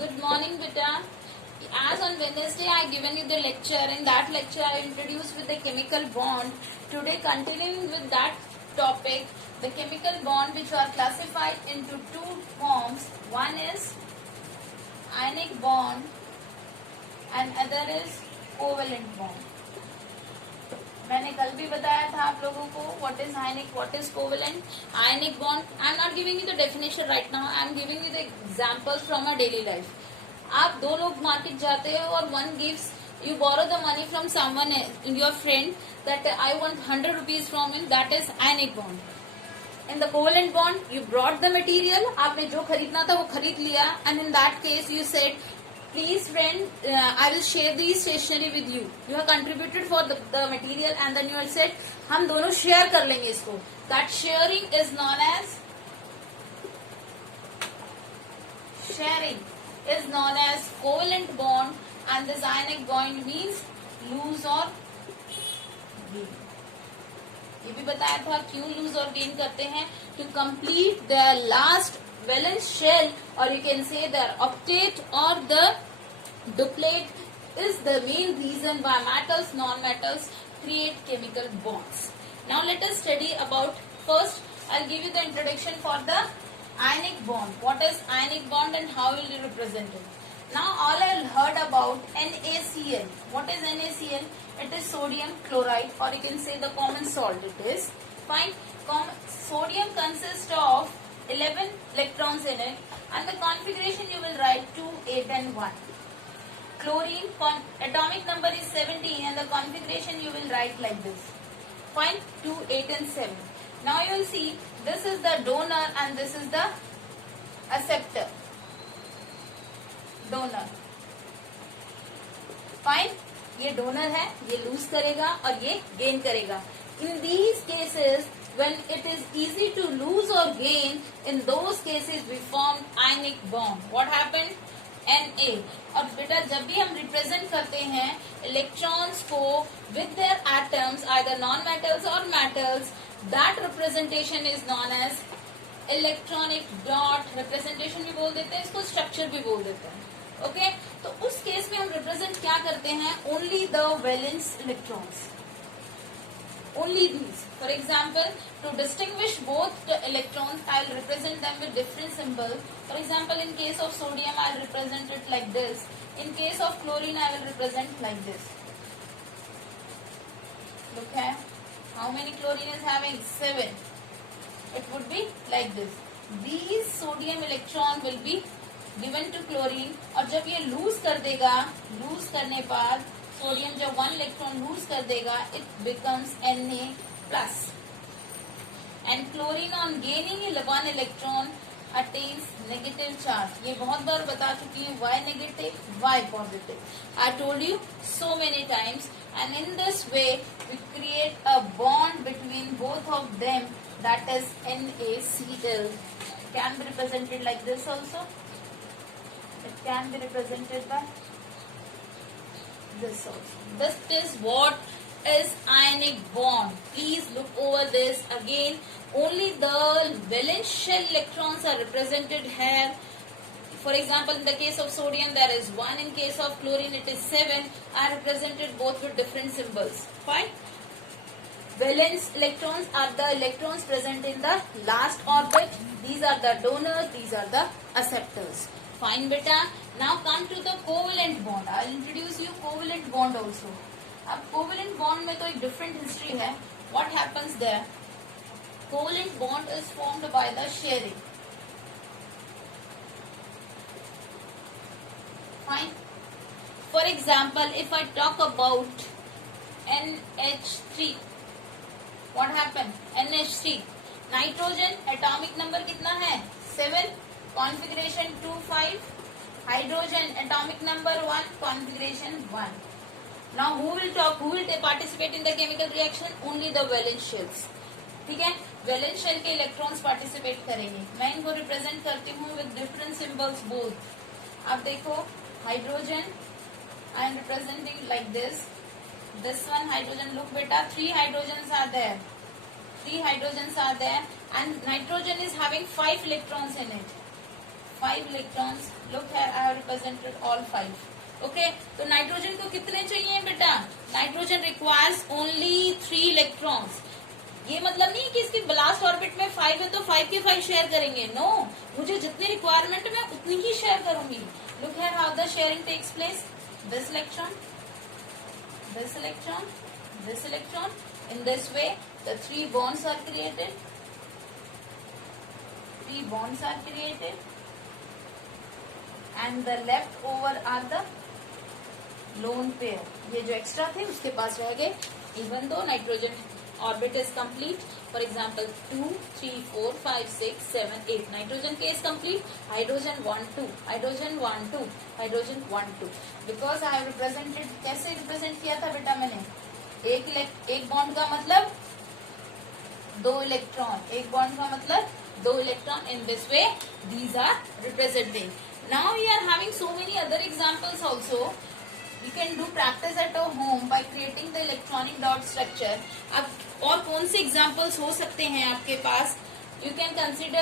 Good morning, beta. As on Wednesday, I given you the lecture. In that lecture, I introduced with the chemical bond. Today, continuing with that topic, the chemical bond which are classified into two forms. One is ionic bond and other is covalent bond. मैंने कल भी बताया था आप लोगों को what is ionic, what is covalent. Ionic bond, I am not giving you the definition right now. I am giving you the examples from our daily life. आप दो लोग मार्केट जाते हो और one gives, you borrow the money from someone, your friend, that I want 100 rupees from him. That is ionic bond. In the covalent bond, you brought the material. आपने जो खरीदना था वो खरीद लिया, and in that case you said, please friend, I will share the stationery with you. You have contributed for the material and then you have said हम दोनों share कर लेंगे इसको. That sharing is known as covalent bond, and this ionic bond means lose or gain. ये भी बताया था क्यों lose और gain करते हैं, to complete the last valence shell, or you can say the octet or the duplet is the main reason why metals, non-metals create chemical bonds. Now let us study about, first I'll give you the introduction for the ionic bond. What is ionic bond and how will you represent it? Now all I heard about NaCl. What is NaCl? It is sodium chloride, or you can say the common salt it is. Fine. Sodium consists of 11 electrons in it, and the configuration you will write 2, 8 and 1. Chlorine atomic number is 17 and the configuration you will write like this. Fine, 2, 8 and 7. Now you will see this is the donor and this is the acceptor. Donor. Fine, ये donor है, ये lose करेगा और ये gain करेगा. In these cases, when it is easy to lose or gain, in those cases we form ionic bond. What happened? Na. और बेटा जब भी हम represent करते हैं electrons को with their atoms, either non-metals or metals, that representation is known as electronic dot representation भी बोल देते हैं, इसको structure भी बोल देते हैं. ओके, तो उस केस में हम represent क्या करते हैं? Only the valence electrons. Only these. For example, to distinguish both the electrons, I will represent them with different symbols. For example, in case of sodium, I will represent it like this. In case of chlorine, I will represent like this. Look here. How many chlorine is having? 7. It would be like this. These sodium electron will be given to chlorine, और जब ये lose कर देगा, lose करने बाद sodium जब 1 electron lose कर देगा, it becomes Na plus. And chlorine on gaining 1 electron attains negative charge. ये बहुत बार बता चुकी हूँ, Y negative, Y positive. I told you so many times, and in this way we create a bond between both of them, that is NaCl. Can be represented like this also. It can be represented by this also. This is what is ionic bond. Please look over this again. Only the valence shell electrons are represented here. For example, in the case of sodium there is 1. In case of chlorine it is 7. I represented both with different symbols. Fine. Valence electrons are the electrons present in the last orbit. These are the donors. These are the acceptors. Fine beta. Now come to the covalent bond. I will introduce you covalent bond also. अब covalent bond में तो एक different history है. What happens there? Covalent bond is formed by the sharing. Fine. For example, if I talk about NH3, what happened? NH3. Nitrogen atomic number कितना है? 7. Configuration 2, 5. Hydrogen atomic number 1, configuration 1. Now who will participate in the chemical reaction? Only the valence shells. ठीक है, valence shell के electrons participate करेंगे. मैं इनको represent करती हूँ with different symbols both. अब देखो hydrogen, I am representing like this. This one hydrogen, look beta, 3 hydrogens are there. 3 hydrogens are there, and nitrogen is having 5 electrons in it. 5 electrons. Look here, I have represented all 5. Okay, तो nitrogen को कितने चाहिए बेटा? Nitrogen requires only 3 electrons. ये मतलब नहीं कि इसकी ब्लास्ट ऑर्बिट में 5 है तो 5 के 5 शेयर करेंगे. नो, मुझे जितनी रिक्वायरमेंट है मैं उतनी ही शेयर करूंगी. Look here how the sharing takes place. This electron, this electron, this electron. In this way, the 3 bonds are created. 3 bonds are created. And the left over are the lone pair. ये जो extra थे उसके पास रह गए. Even though nitrogen orbit is complete. For example, 2, 3, 4, 5, 6, 7, 8. Nitrogen case complete. Hydrogen 1, 2. Hydrogen 1, 2. Hydrogen 1, 2. Because I have represented, कैसे represent किया था बेटा मैंने? एक बॉन्ड का मतलब 2 इलेक्ट्रॉन. एक बॉन्ड का मतलब 2 electron. In this way, these are representing. Now we are having so many other examples also. You can do practice at your home by creating the electronic dot structure. अब और कौन से examples हो सकते हैं आपके पास? You can consider